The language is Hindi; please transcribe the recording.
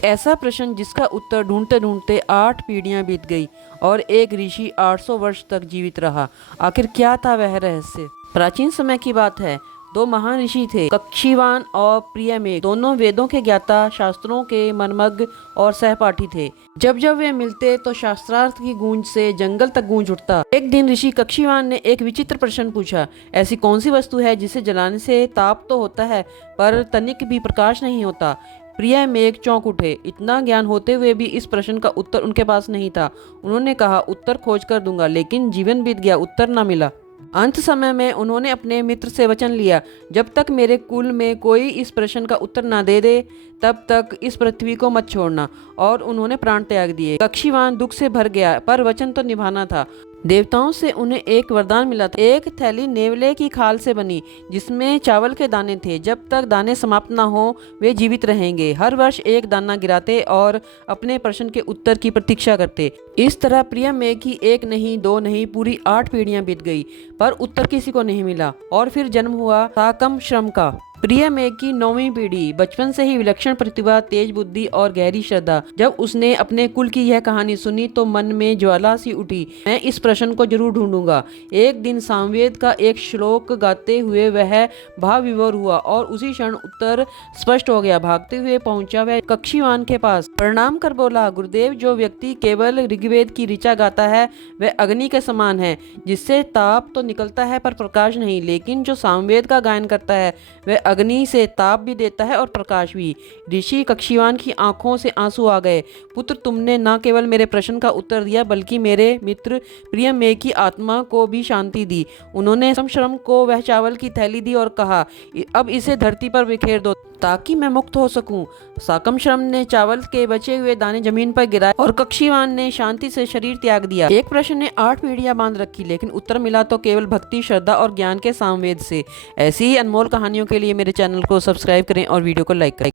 एक ऐसा प्रश्न जिसका उत्तर ढूंढते ढूंढते 8 पीढ़ियां बीत गई और एक ऋषि 800 वर्ष तक जीवित रहा। आखिर क्या था वह रहस्य? प्राचीन समय की बात है। दो महान ऋषि थे, कक्षीवान और प्रियमेघ। दोनों वेदों के ज्ञाता, शास्त्रों के मनमग्न और सहपाठी थे। जब जब वे मिलते तो शास्त्रार्थ की गूंज से जंगल तक गूंज उठता। एक दिन ऋषि कक्षीवान ने एक विचित्र प्रश्न पूछा, ऐसी कौन सी वस्तु है जिसे जलाने से ताप तो होता है पर तनिक भी प्रकाश नहीं होता? प्रियमेघ चौंक उठे। इतना ज्ञान होते हुए भी इस प्रश्न का उत्तर उनके पास नहीं था। उन्होंने कहा, उत्तर खोज कर दूंगा, लेकिन जीवन बीत गया, उत्तर न मिला। अंत समय में उन्होंने अपने मित्र से वचन लिया, जब तक मेरे कुल में कोई इस प्रश्न का उत्तर न दे दे तब तक इस पृथ्वी को मत छोड़ना। और उन्होंने प्राण त्याग दिए। कक्षीवान दुख से भर गया, पर वचन तो निभाना था। देवताओं से उन्हें एक वरदान मिला था। एक थैली नेवले की खाल से बनी जिसमें चावल के दाने थे। जब तक दाने समाप्त ना हो वे जीवित रहेंगे। हर वर्ष एक दाना गिराते और अपने प्रश्न के उत्तर की प्रतीक्षा करते। इस तरह प्रियमेघ की एक नहीं, दो नहीं, पूरी 8 पीढ़ियां बीत गई, पर उत्तर किसी को नहीं मिला। और फिर जन्म हुआ साकम श्रम का। प्रियमेघ की 9वीं पीढ़ी। बचपन से ही विलक्षण प्रतिभा, तेज बुद्धि और गहरी श्रद्धा। जब उसने अपने कुल की यह कहानी सुनी तो मन में ज्वाला सी उठी, मैं इस प्रश्न को जरूर ढूंढूंगा। एक दिन सामवेद का एक श्लोक गाते हुए वह भाव विभोर हुआ और उसी क्षण उत्तर स्पष्ट हो गया। भागते हुए पहुंचा वह कक्षीवान के पास, प्रणाम कर बोला, गुरुदेव, जो व्यक्ति केवल ऋग्वेद की ऋचा गाता है वह अग्नि के समान है, जिससे ताप तो निकलता है पर प्रकाश नहीं। लेकिन जो सामवेद का गायन करता है वह अग्नि से ताप भी देता है और प्रकाश भी। ऋषि कक्षीवान की आंखों से आंसू आ गए। पुत्र, तुमने न केवल मेरे प्रश्न का उत्तर दिया बल्कि मेरे मित्र प्रियमेघ की आत्मा को भी शांति दी। उन्होंने श्रम को वह चावल की थैली दी और कहा, अब इसे धरती पर बिखेर दो ताकि मैं मुक्त हो सकूं। साकम श्रम ने चावल के बचे हुए दाने जमीन पर गिराए और कक्षीवान ने शांति से शरीर त्याग दिया। एक प्रश्न ने 8 पीढ़ियां बांध रखी, लेकिन उत्तर मिला तो केवल भक्ति, श्रद्धा और ज्ञान के सामवेद से। ऐसी ही अनमोल कहानियों के लिए मेरे चैनल को सब्सक्राइब करें और वीडियो को लाइक करें।